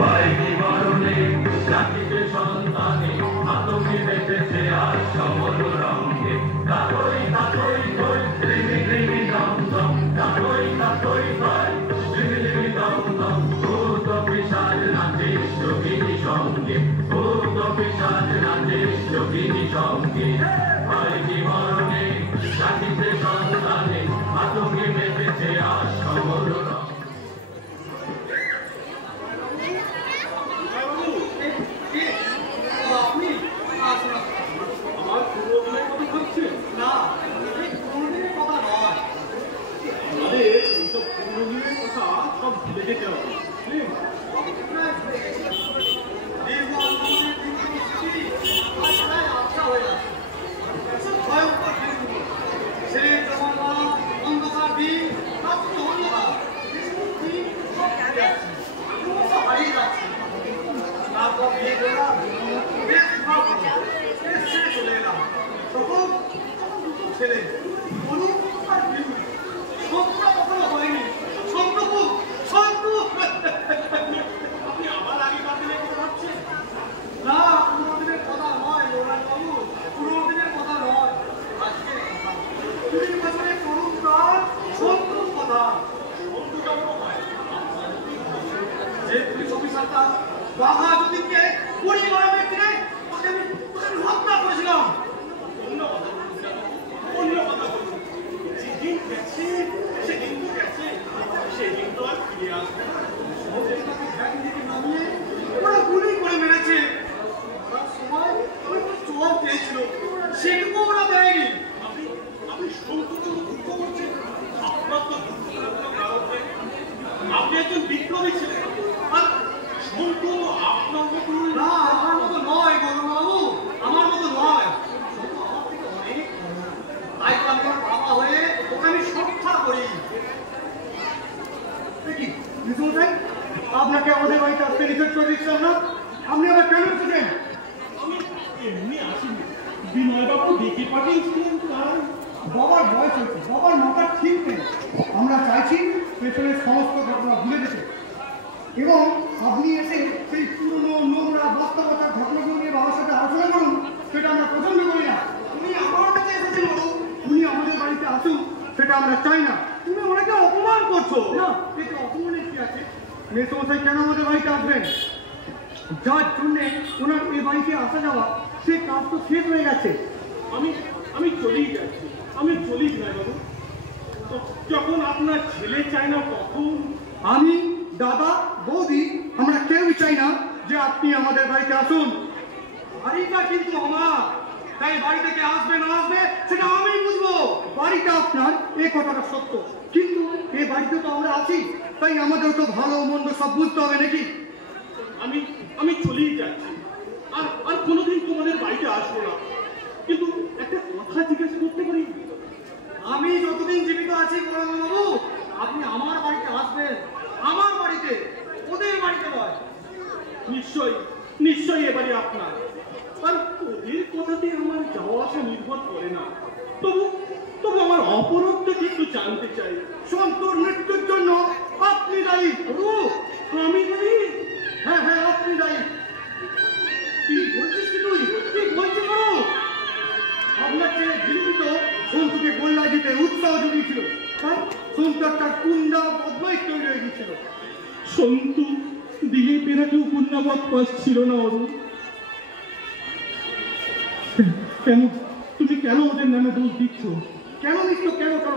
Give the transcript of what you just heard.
বাইরে মরণে জাতিতে সন্তানে আতঙ্কে বেঁচেছে আর সমর রঙে তাতই তাতই তৈ রিমি রিমি দম দম তাতই তাতই তৈ রিমি রিমি দম দম ভূত পিশাচ নাচে যোগিনী সঙ্গে ভূত পিশাচ নাচে যোগিনী সঙ্গে বাইরে মরণে জাতিতে সন্তানে আতঙ্কে বেঁচেছে আর সমর আপনাকে আমাদের বাড়িতে আসতে নিষেধ করে দিচ্ছেন না? আপনি আবার কেন এসেছেন? আমি এমনি আসিনি, বিনয়বাবু ডেকে পাঠিয়েছিলেন তাই। বাবার বয়স হয়েছে, বাবার মাথা ঠিক নেই। আমরা চাইছি পেছনের সমস্ত ঘটনা ভুলে যেতে এবং আপনি এসে সেই পুরনো নোংরা বাস্তবতার ঘটনাগুলো নিয়ে বাবার সাথে আলোচনা করুন, সেটা আমরা পছন্দ করি না। উনি আমার কাছে এসেছেন বলুন, উনি আমাদের বাড়িতে আসুন, সেটা আমরা চাই না। তুমি ওনাকে অপমান করছো। না, এটা অপমানের কি আছে? মেসমশাই কেন আমাদের বাড়িতে আসবেন? যার জন্যে ওনার এই বাড়িতে আসা যাওয়া, সে কাজ তো শেষ হয়ে গেছে। আমি চলেই যাচ্ছি, আমি চলেই যাই বাবু। যখন আপনার ছেলে চায় না তখন আমি, দাদা, বৌদি, আমরা কেউই চাই না যে আপনি আমাদের বাড়িতে আসুন। বাড়িটা কিন্তু আমার, তাই বাড়ি থেকে আসবে না আসবে সেটা আমি বুঝবো। বাড়িটা আপনার, এ কথাটা সত্য, কিন্তু এই বাড়িতে তো আমরা আছি, তাই আমাদের তো ভালো মন্দ সব বুঝতে হবে নাকি? আমি চলেই যাচ্ছি, আর কোনোদিন তোমাদের বাড়িতে আসবো না। কিন্তু একটা কথা জিজ্ঞেস করতে পারি? আমি যতদিন জীবিত আছি বাবু, আপনি আমার বাড়িতে আসবেন, আমার বাড়িতে, ওদের বাড়িতে নয়। নিশ্চয়ই এবারে আপনার, আর ওদের কথাতে আমার যাওয়া আসা নির্ভর করে না। তবু আমার অপরাধটাকে একটু জানতে চাই। সন্তুর মৃত্যুর জন্য আপনি দায়ী। আমি দায়ী? হ্যাঁ হ্যাঁ, আপনি দায়ী। কি বলছিস কি তুই? কি বলছিস বাবু? আপনার ছেলে জীবিত সন্তুকে গোল্লা দিতে উৎসাহ জুগিয়েছিল, তাই সন্তু একটা কুন্ডা বদমাইশ তৈরি হয়ে গিয়েছিল। সন্তু দিলে পেরা কেউ পুণ্যাবত পাচ্ছিল না। অরু, কেন তুমি কেন ওদের নামে দোষ দিচ্ছ? কেন নিচ্ছ? কেন কেন